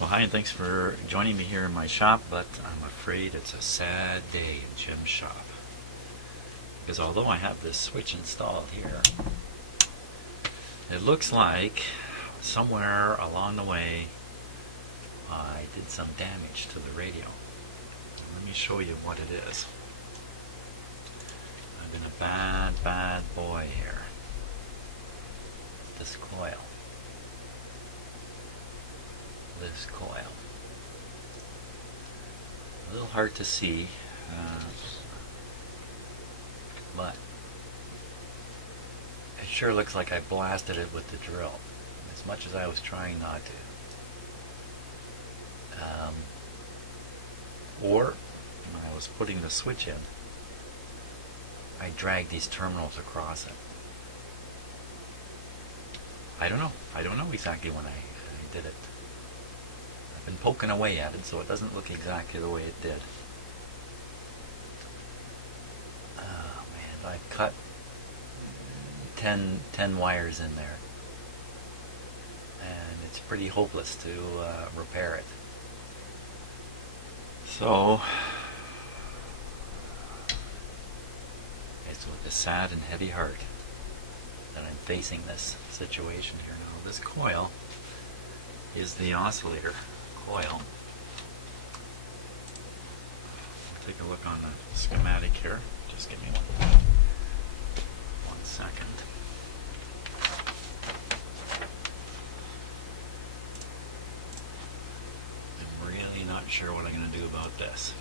Well, hi, and thanks for joining me here in my shop, but I'm afraid it's a sad day in Jim's shop. Because although I have this switch installed here, it looks like somewhere along the way I did some damage to the radio. Let me show you what it is. I've been a bad boy here. This coil. A little hard to see, but it sure looks like I blasted it with the drill, as much as I was trying not to. Or, when I was putting the switch in, I dragged these terminals across it. I don't know exactly when I did it. I've been poking away at it, so it doesn't look exactly the way it did. Oh man, I've cut 10 wires in there, and it's pretty hopeless to repair it. So, it's with a sad and heavy heart that I'm facing this situation here now. This coil is the oscillator coil. I'll take a look on the schematic here. Just give me one second. I'm really not sure what I'm going to do about this.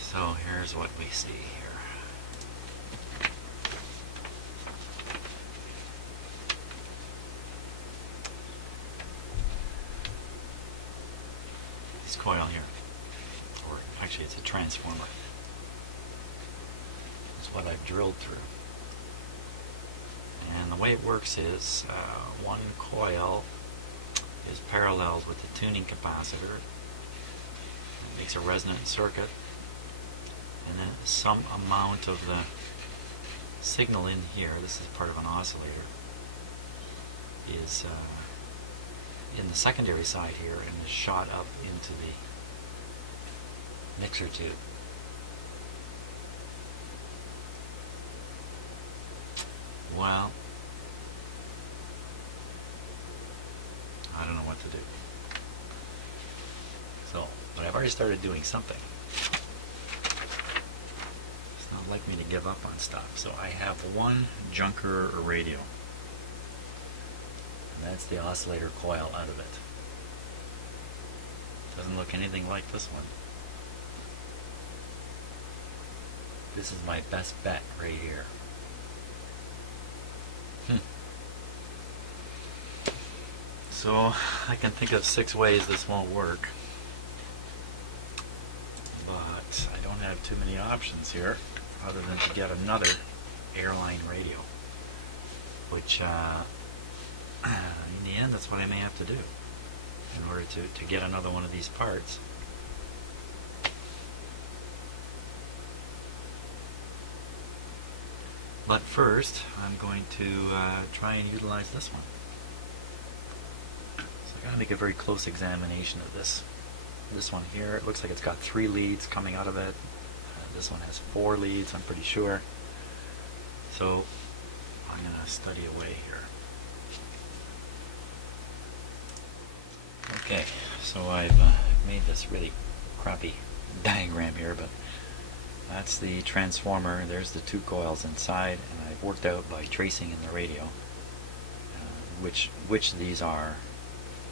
So here's what we see here. This coil here, or actually it's a transformer. That's what I've drilled through. And the way it works is one coil is paralleled with the tuning capacitor. It makes a resonant circuit. And then some amount of the signal in here, this is part of an oscillator, is in the secondary side here and is shot up into the mixer tube. Well, I don't know what to do. So, but I've already started doing something. Not like me to give up on stuff. So I have one junker radio, and that's the oscillator coil out of it. Doesn't look anything like this one. This is my best bet right here. So I can think of 6 ways this won't work, but I don't have too many options here other than to get another Airline radio, which in the end that's what I may have to do in order to get another one of these parts. But first I'm going to try and utilize this one. So I got to make a very close examination of this one here. It looks like it's got 3 leads coming out of it. This one has 4 leads, I'm pretty sure. So I'm going to study away here. Okay, so I've made this really crappy diagram here, but that's the transformer. There's the 2 coils inside, and I've worked out by tracing in the radio which of these are,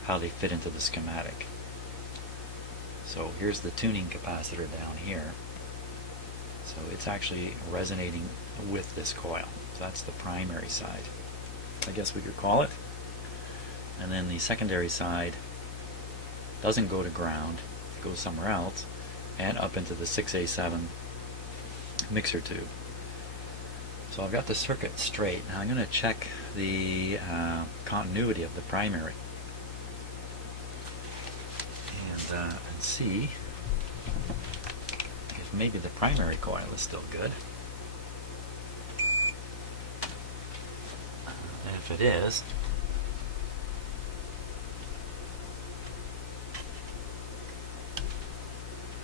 how they fit into the schematic. So here's the tuning capacitor down here. So it's actually resonating with this coil. So that's the primary side, I guess we could call it. And then the secondary side doesn't go to ground, it goes somewhere else, and up into the 6A7 mixer tube. So I've got the circuit straight. Now I'm going to check the continuity of the primary and see if maybe the primary coil is still good. If it is,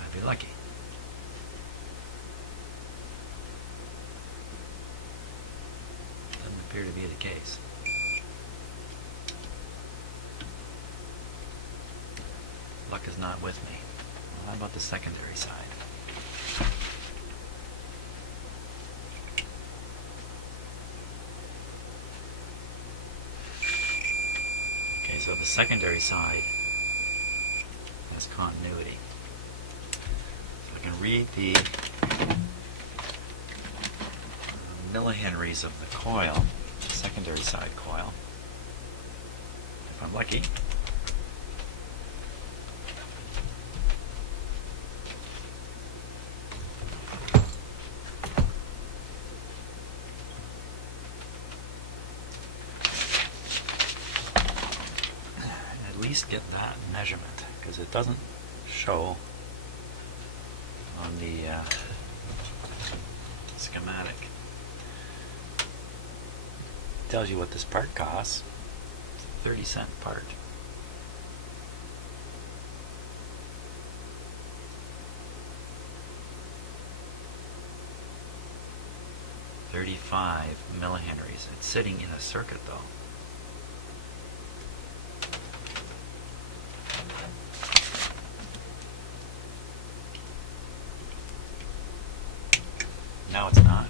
I'd be lucky. Doesn't appear to be the case. Luck is not with me. Well, how about the secondary side? Okay, so the secondary side has continuity. So I can read the millihenries of the coil, the secondary side coil, if I'm lucky. At least get that measurement, because it doesn't show on the schematic. It tells you what this part costs. It's a 30-cent part. $35 millihenries. It's sitting in a circuit though. No, it's not.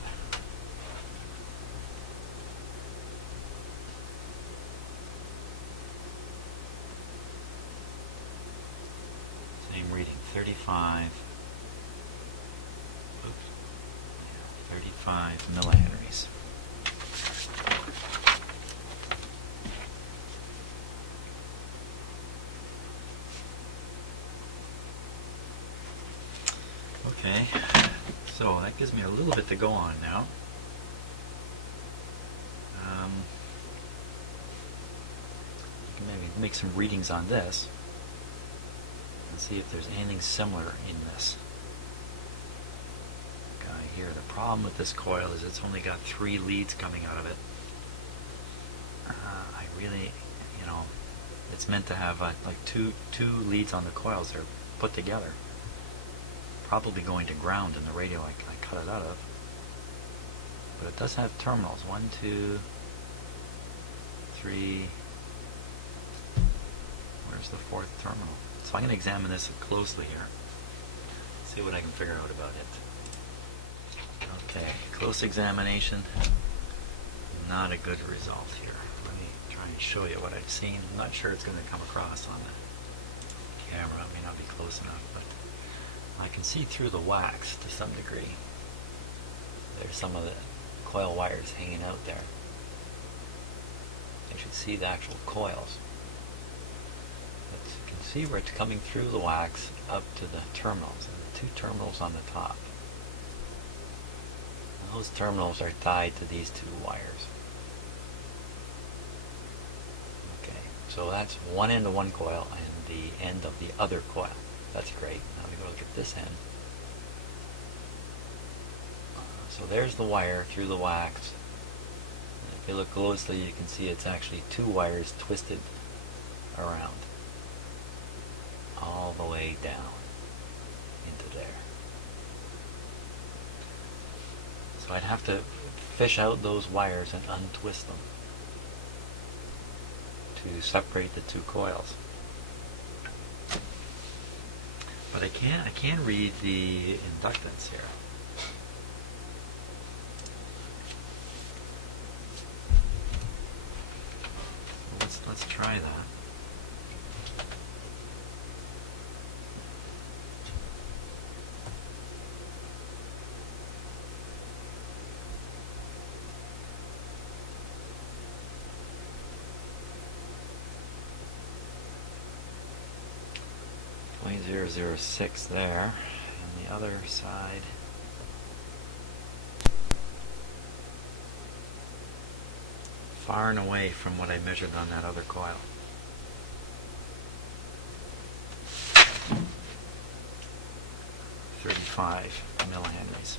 Same reading, 35. Oops. 35 millihenries. Okay. So that gives me a little bit to go on now. I can maybe make some readings on this and see if there's anything similar in this guy here. The problem with this coil is it's only got 3 leads coming out of it. I really, it's meant to have like two leads on the coils. They're put together. Probably going to ground in the radio I cut it out of. But it does have terminals. 1, 2, 3. Where's the 4th terminal? So I'm going to examine this closely here. See what I can figure out about it. Okay, close examination. Not a good result here. Let me try and show you what I've seen. I'm not sure it's going to come across on the camera. It may not be close enough, but I can see through the wax to some degree. There's some of the coil wires hanging out there. I should see the actual coils. But you can see where it's coming through the wax up to the terminals, and the 2 terminals on the top. And those terminals are tied to these 2 wires. Okay, so that's one end of one coil and the end of the other coil. That's great. Now we go look at this end. So there's the wire through the wax. If you look closely, you can see it's actually 2 wires twisted around all the way down into there. So I'd have to fish out those wires and untwist them to separate the 2 coils. But I can read the inductance here. Let's try that. .006 there, and the other side far and away from what I measured on that other coil. .35 millihenries.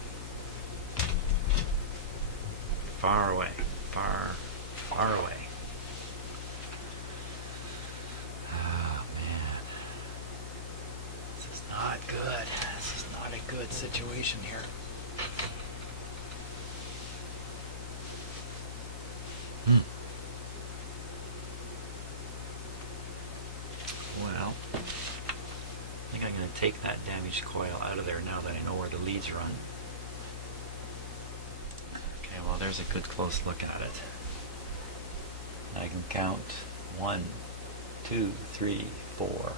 Far away, far away. good situation here. Well, I think I'm going to take that damaged coil out of there now that I know where the leads run. Okay, well there's a good close look at it. I can count 1, 2, 3, 4.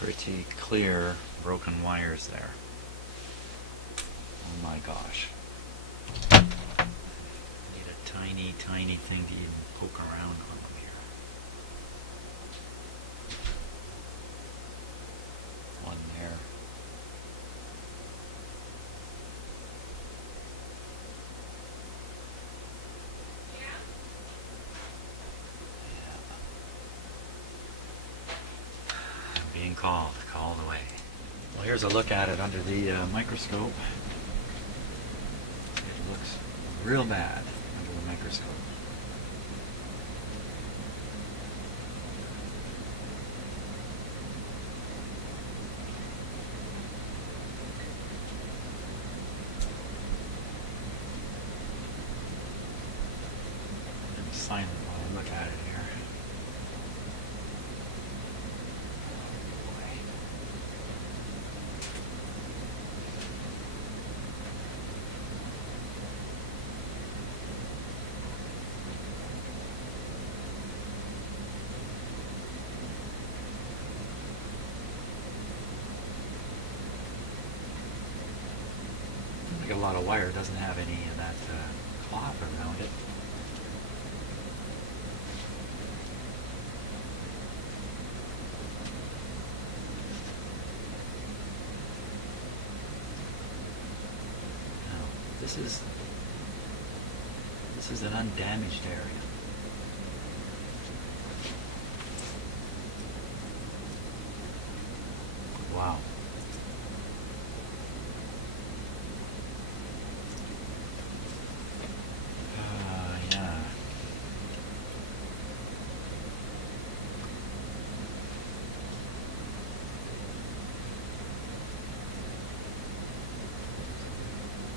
Pretty clear broken wires there. Oh my gosh. I need a tiny, tiny thing to even poke around on them here. One there. Being called away. Well, here's a look at it under the microscope. It looks real bad under the microscope. I'm silent while I look at it here. A lot of wire doesn't have any of that cloth around it. Now, this is an undamaged area. Wow.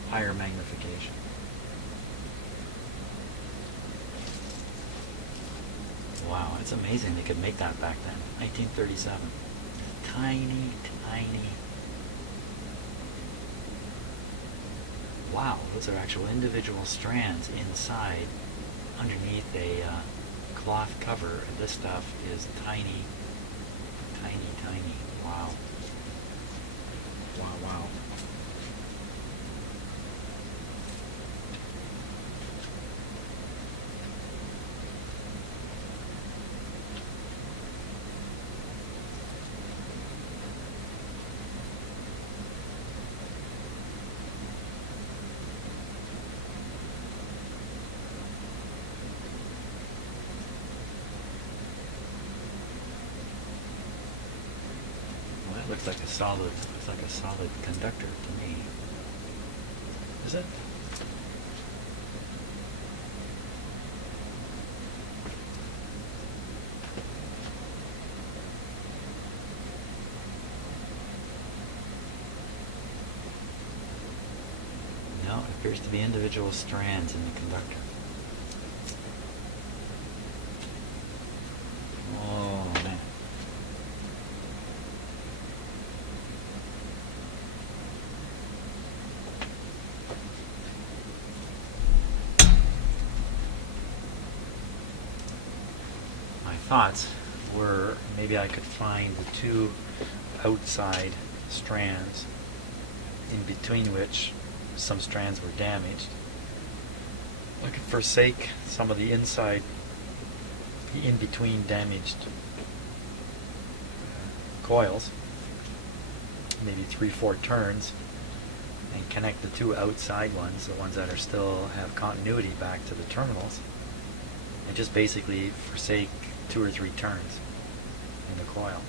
Higher magnification. Wow, it's amazing they could make that back then. 1937. Tiny, tiny. Wow, those are actual individual strands inside, underneath a cloth cover. This stuff is tiny, tiny, tiny. Wow. Wow, wow. Looks like a solid conductor to me. Is it? No, it appears to be individual strands in the conductor. Oh man. Thoughts were maybe I could find the two outside strands in between which some strands were damaged. I could forsake some of the inside, the in-between damaged coils, maybe 3-4 turns, and connect the two outside ones, the ones that are still have continuity back to the terminals, and just basically forsake 2 or 3 turns in the coil.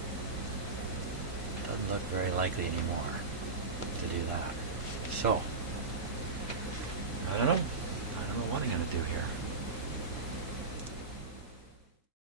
Doesn't look very likely anymore to do that. So, I don't know what I'm going to do here.